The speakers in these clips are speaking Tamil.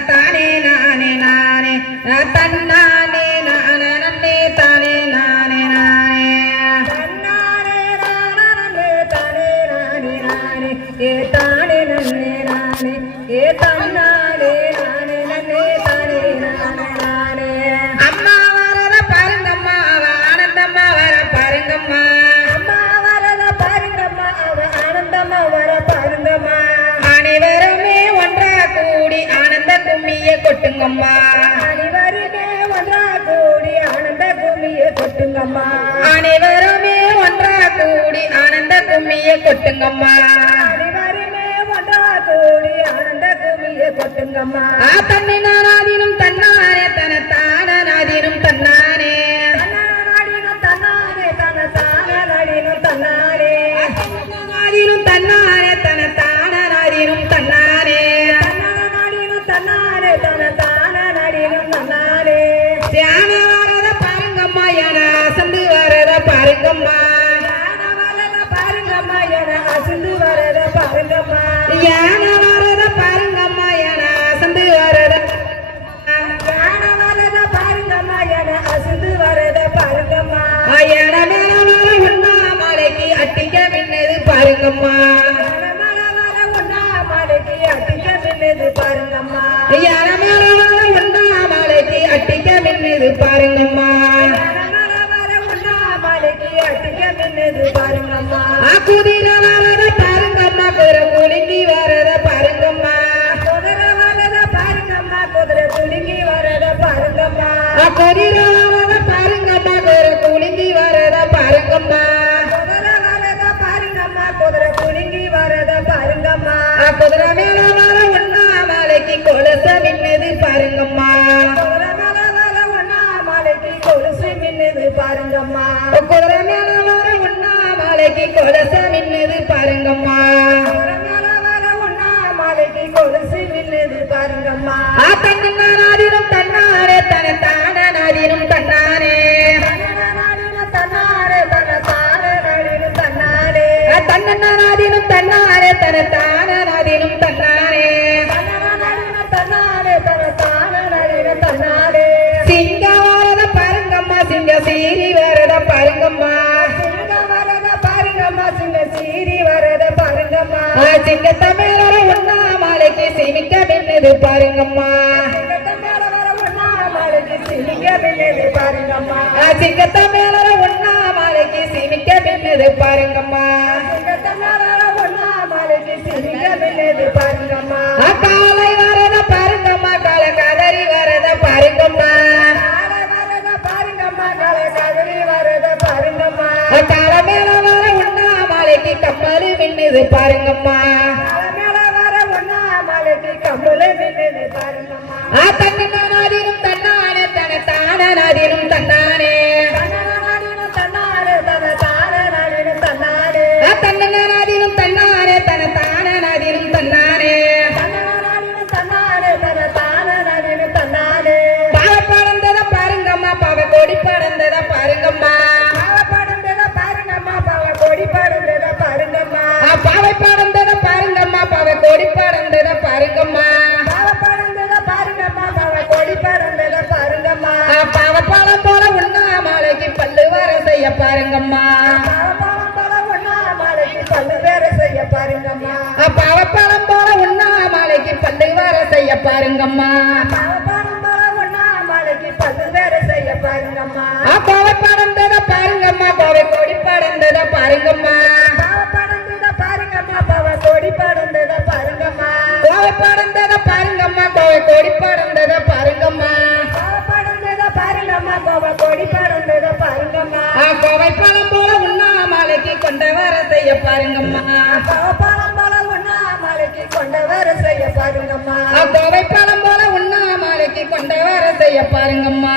தானே நானே நானே கும்மிய கொட்டுங்கம்மா. அனைவருமே ஒன்றா கூடி ஆனந்த பூமியை கொட்டுங்கம்மா. அனைவருமே ஒன்றா கூடி ஆனந்த கும்மிய கொட்டுங்கம்மா. அனைவருமே ஒன்றா கூடி ஆனந்த பூமியை கொட்டுங்கம்மா. ஆ தன்னை நானாதினும் தன்னானே யான வரத பாருங்கம்மா. என அசந்து வரத ஞான வரத பாருங்கம்மா என அசிந்து வரத பாருங்கம்மா என மேல வர உண்ணாமலைக்கு அட்டிக்க மின்னது பாருங்கம்மா பாருங்கம்மா என மேல வர உண்ணாமலைக்கு அட்டிக்க மின்னது பாருங்கம்மா மர வரத பாருங்கம்மா குதிரை குலுங்கி வரத பாருங்கம்மா. குதிரை வரத பாருங்கம்மா குதிரை துடுங்கி வரத பாருங்கம்மா ஆ குதிர வரத பாருங்கம்மா குதிரை குலுங்கி வரத பாருங்கம்மா. குதிரை வரத பாருங்கம்மா குதிரை துலுங்கி வரத பாருங்கம்மா குதிரை மேல வர உண்ணாமலைக்கு கொலச மின்னது பாருங்கம்மா குதிரை மேல வர ஒன்னா மாலைக்கு கொலுசு மின்னது பாருங்கம்மா. குதிரை மேல வர பாருங்கம்மா குதிரை மேல வர ஒன்னா மாலைக்கு கொலச மின்னது பாருங்கம்மா. ஆ தன்னாதினும் தன்னாரே தன தானாதினும் தன்னாரே. தன்னாடின தன்னாரே தன தானே நடின தன்னாரே ஆ தன்னாதினும் தன்னாரே தன தானாதினும் சிங்க தமிழர உண்ணாமலைக்கு சிமிக்க மின்னது பாருங்கம்மா. சிங்க மேல ஒன்னா மாலைக்கு சிமிக்க மின்னது பாருங்கம்மா. சிங்க தமிழர பாருங்கம்மா ஒன்னா மாலைக்கு சிமிக்க மின்னது பாருங்கம்மா. பழம் போல உண்ணாமலைக்கு பல்லு வர செய்ய பாருங்கம்மா. பாவ பாவம் போல ஒன்னா மாலைக்கு பல்லு வேற செய்ய பாருங்கம்மா. ஆ பாவை பறந்தத பாருங்கம்மா. பாவை கொடி படுந்தத பாருங்கம்மா. பாவ கொடி படுந்தத பாருங்கம்மா. கோவை பறந்தத பாருங்கம்மா. கோவை கொடி பறந்தத பாருங்கம்மா. படுந்தத பாருங்கம்மா கொடி பாருங்கம்மா. கோவை பழம் போல உண்ணாமலைக்கு கொண்ட வர செய்ய பாருங்கம்மா பாவ பாவம் போல ஒன்னா மாலைக்கு கொண்ட வேற செய்ய பாருங்கம்மா கோவை பழம் போல உண்ணாமலைக்கு கொண்ட வர செய்ய பாருங்கம்மா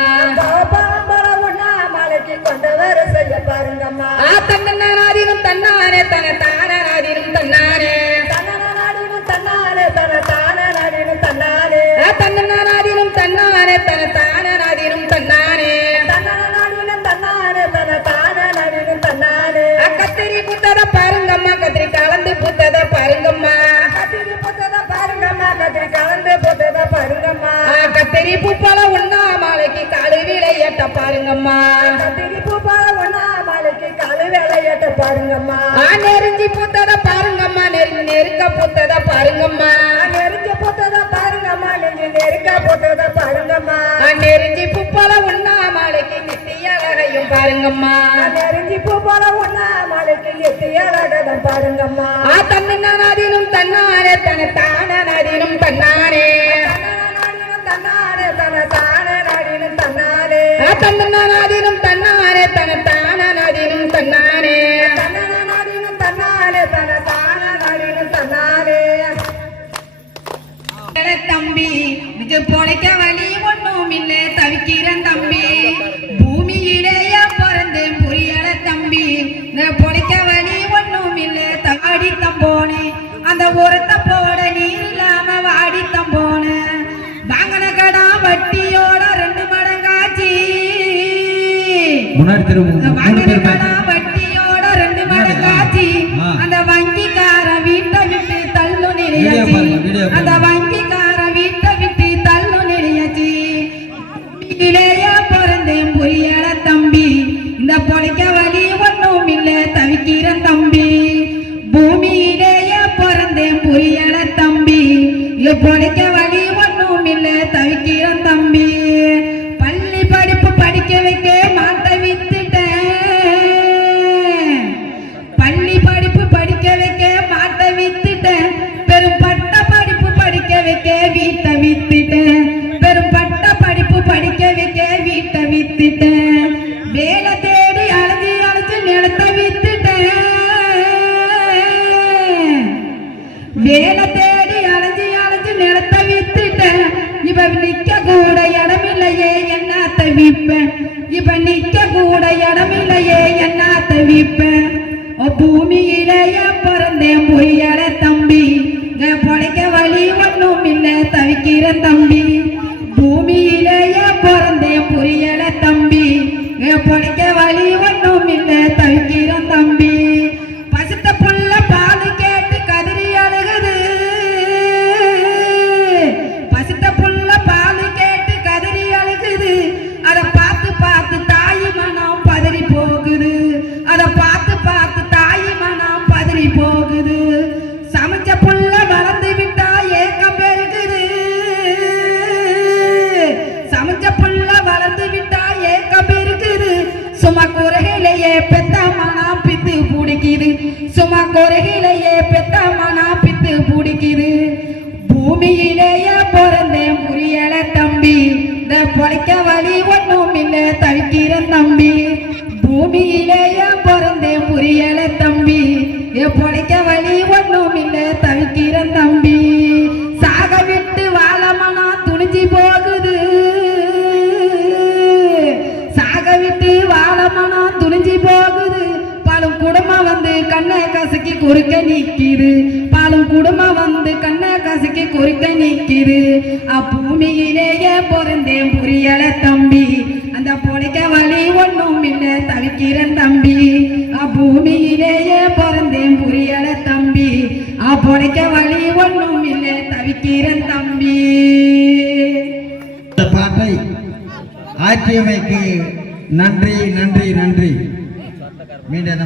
பாருங்கம்மா. கத்திரி பூ போல ஒன்னா மாலைக்கு காலு வேலையட்ட பாருங்கம்மா. நெருஞ்சி பூத்தத பாருங்கம்மா. நெருங்கி நெருக்க பூத்தத பாருங்கம்மா. நெருங்க போட்டதா பாருங்கம்மா. நெஞ்சு நெருக்க போட்டதா பாருங்கம்மா. நெருஞ்சி பூப்பல உண்ணா மாலைக்கு நித்திய அழகையும் பாருங்கம்மா. நெருஞ்சி பூ போல ஒன்னா மாலைக்கு எட்டு ஏழாடதான் பாருங்கம்மா. ஆ தன்னின்னா நாதினும் தன்னானே தன தான நாதினும் தன்னானே தன்னானே தன தானே தன்னானே ஆ தன்னின்னா நாதினும் தன்னானே தன தான நாதினும் தன்னானே தன்னான நாடினும் தன்னானே தன தானே நாடினும் தன்னானே தம்பி இது பொழைக்க வழி ஒண்ணும் இல்ல. தவிக்கிறேன் முன்னாடி திரும்ப இந்த மூணு பேர் கடா வட்டியோட ரெண்டு மடங்காச்சி. அந்த வங்கிக்கார வீட்டை விட்டு தள்ளு நிலையாச்சி. என்ன விப்பேன் நிக்க கூட இடமில்லையே என்ன விப்பேன் பூமியிலேயே பிறந்தேன் புரியல குறித்த குறுக்க நிக்குது அப்பூமியிலேயே பொருந்தேன் புரியல தம்பி. அந்த பொழைக்க வழி ஒன்றும் இல்லை தவிக்கிறேன் தம்பி. அப்பூமியிலேயே பொருந்தேன் புரியல தம்பி. அப்பொழைக்க வழி ஒன்றும் இல்லை தவிக்கிறேன் தம்பி. பாட்டை ஆற்றியமைக்கு நன்றி நன்றி நன்றி. மீண்டும்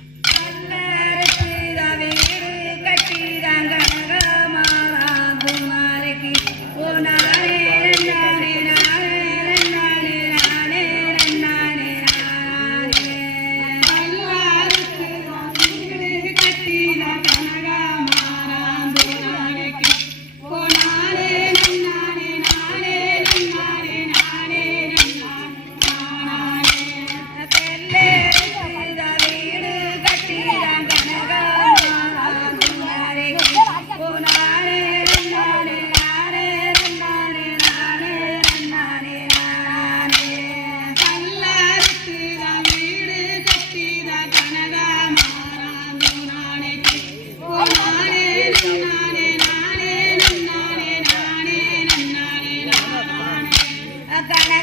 Bye.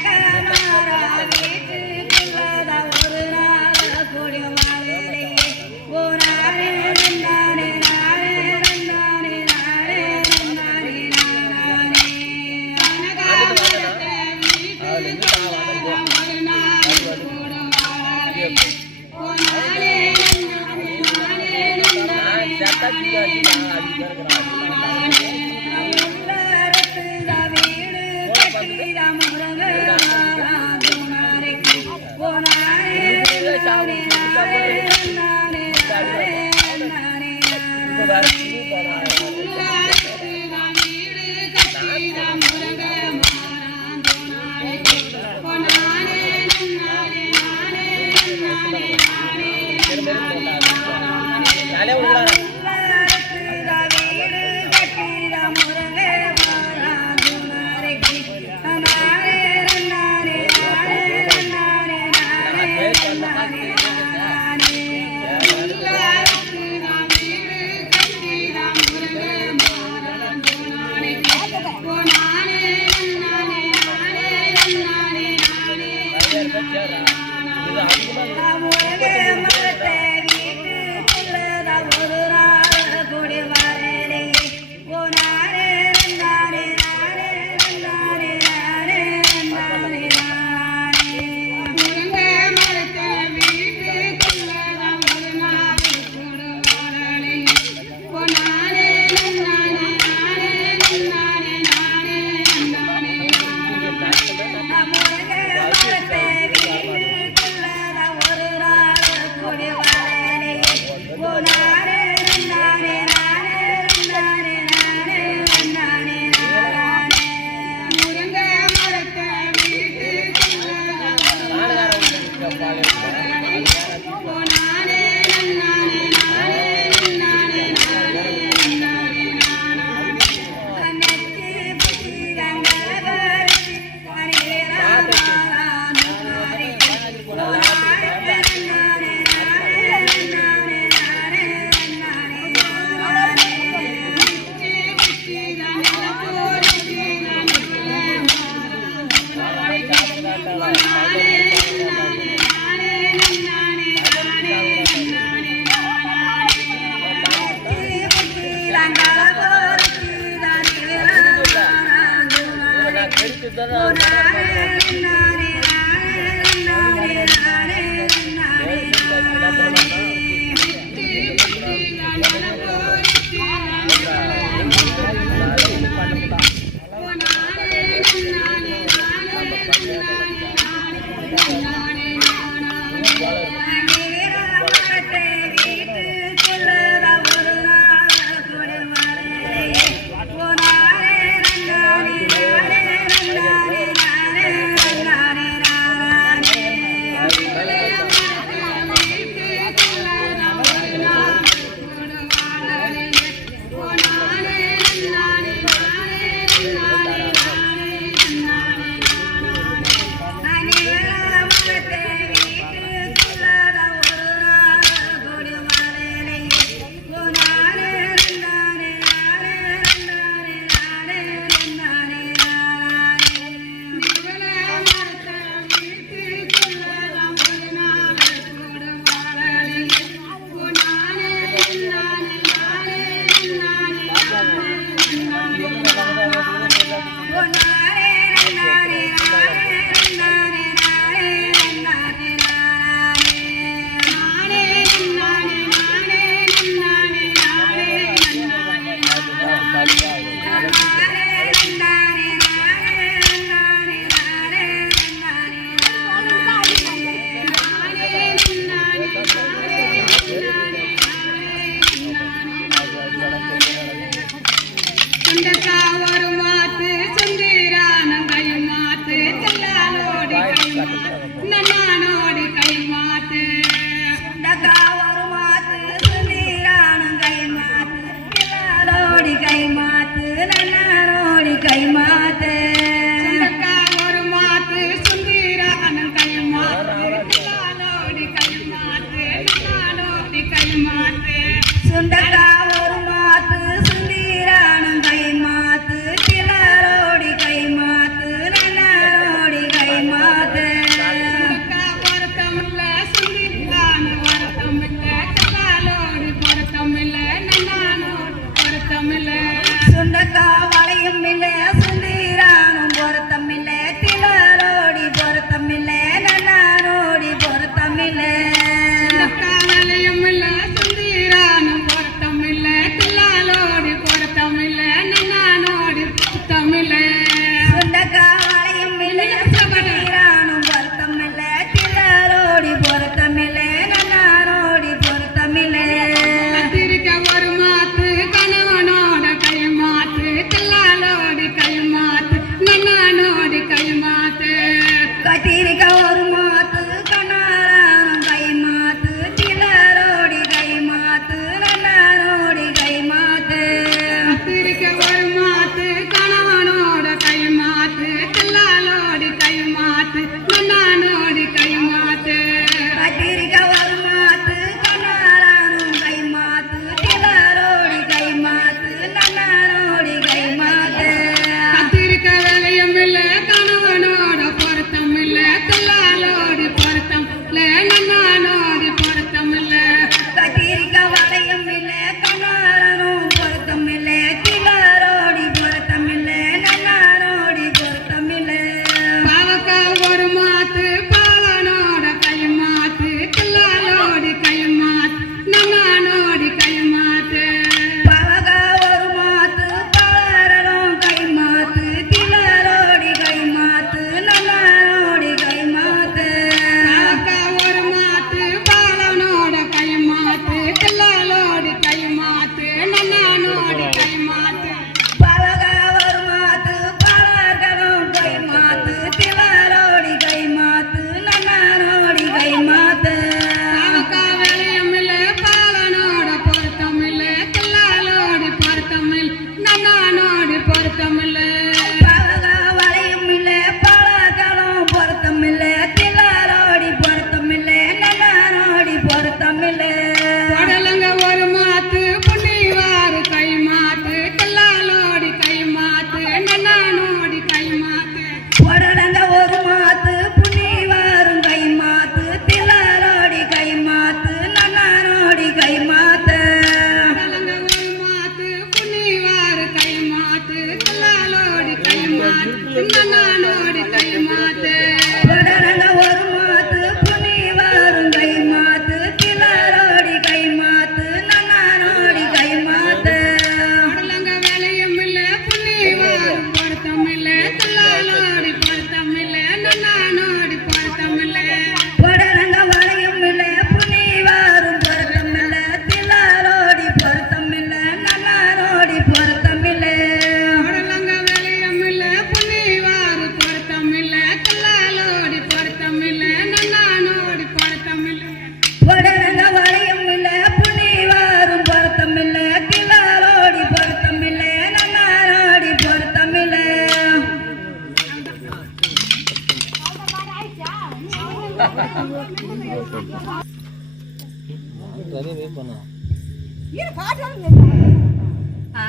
நிறைய வெயிட் பண்ணலாம்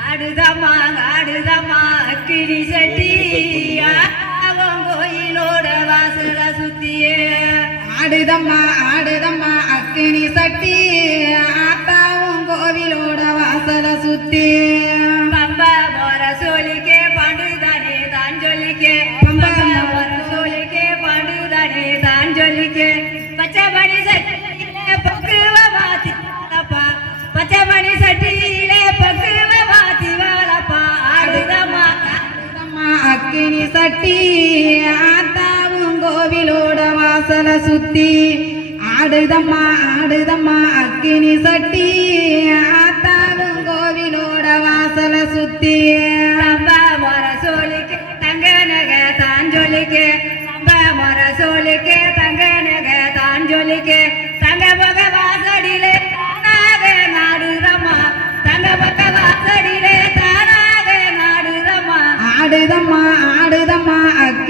ஆடுதம்மா ஆடுதம்மா கிளி சட்டியா அவன் கோயிலோட வாசல சுத்தியே. ஆடுதம்மா ஆடுதம்மா அக்கினி சட்டி. ஆத்தாவும் கோவிலோட வாசல சுத்தி கட்டி ஆத்தாவும் கோவிலோட வாசல சுத்தி. ஆடுதம்மா ஆடுதம்மா அக்கினி சட்டி. ஆத்தாவும் கோவிலோட வாசல சுத்தி.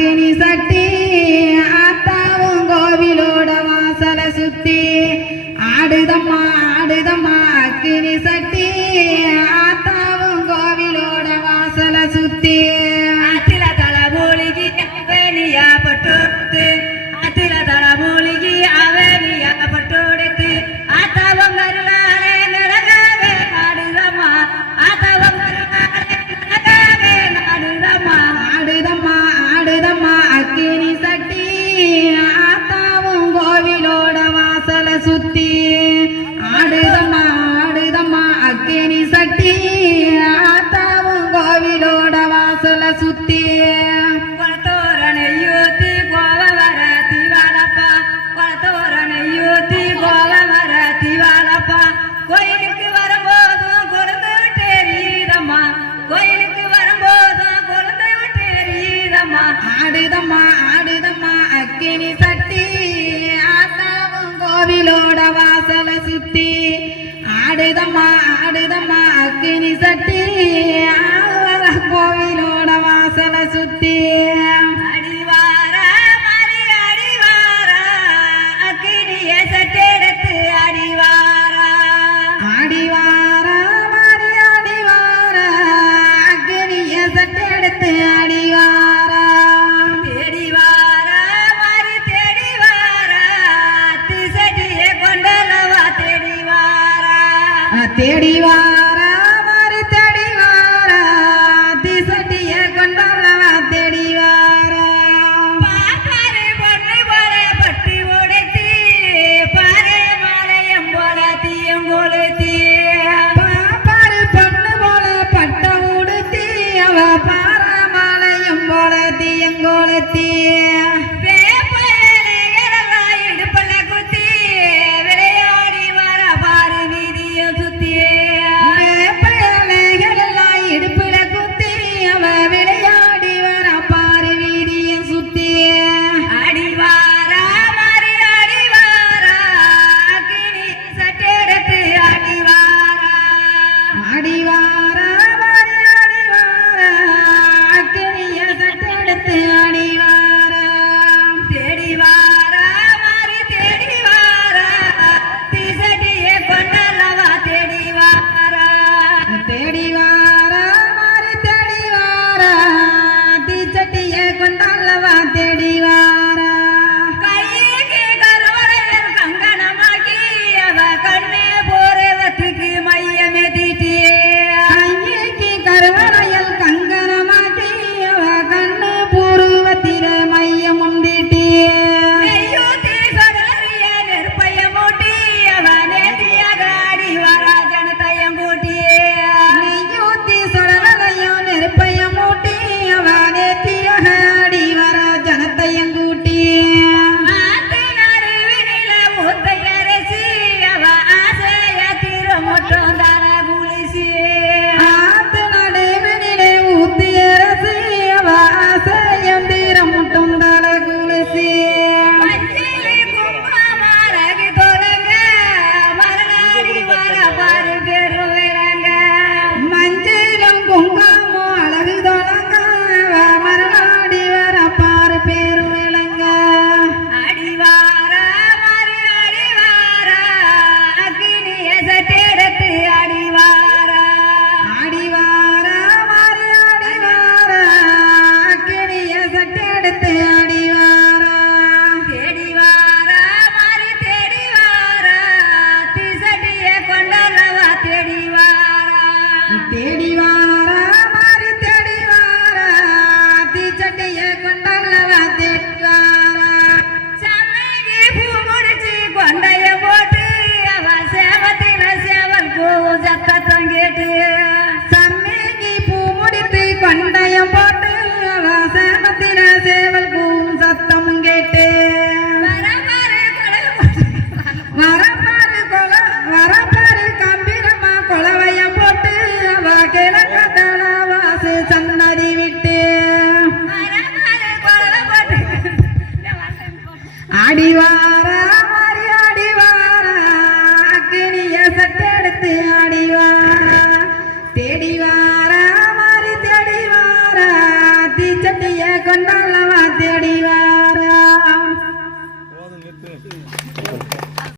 அக்னி சக்தி ஆத்தாவும் கோவிலோட வாசல சுத்தி. ஆடுதம்மா ஆடுதம்மா அக்னி சக்தி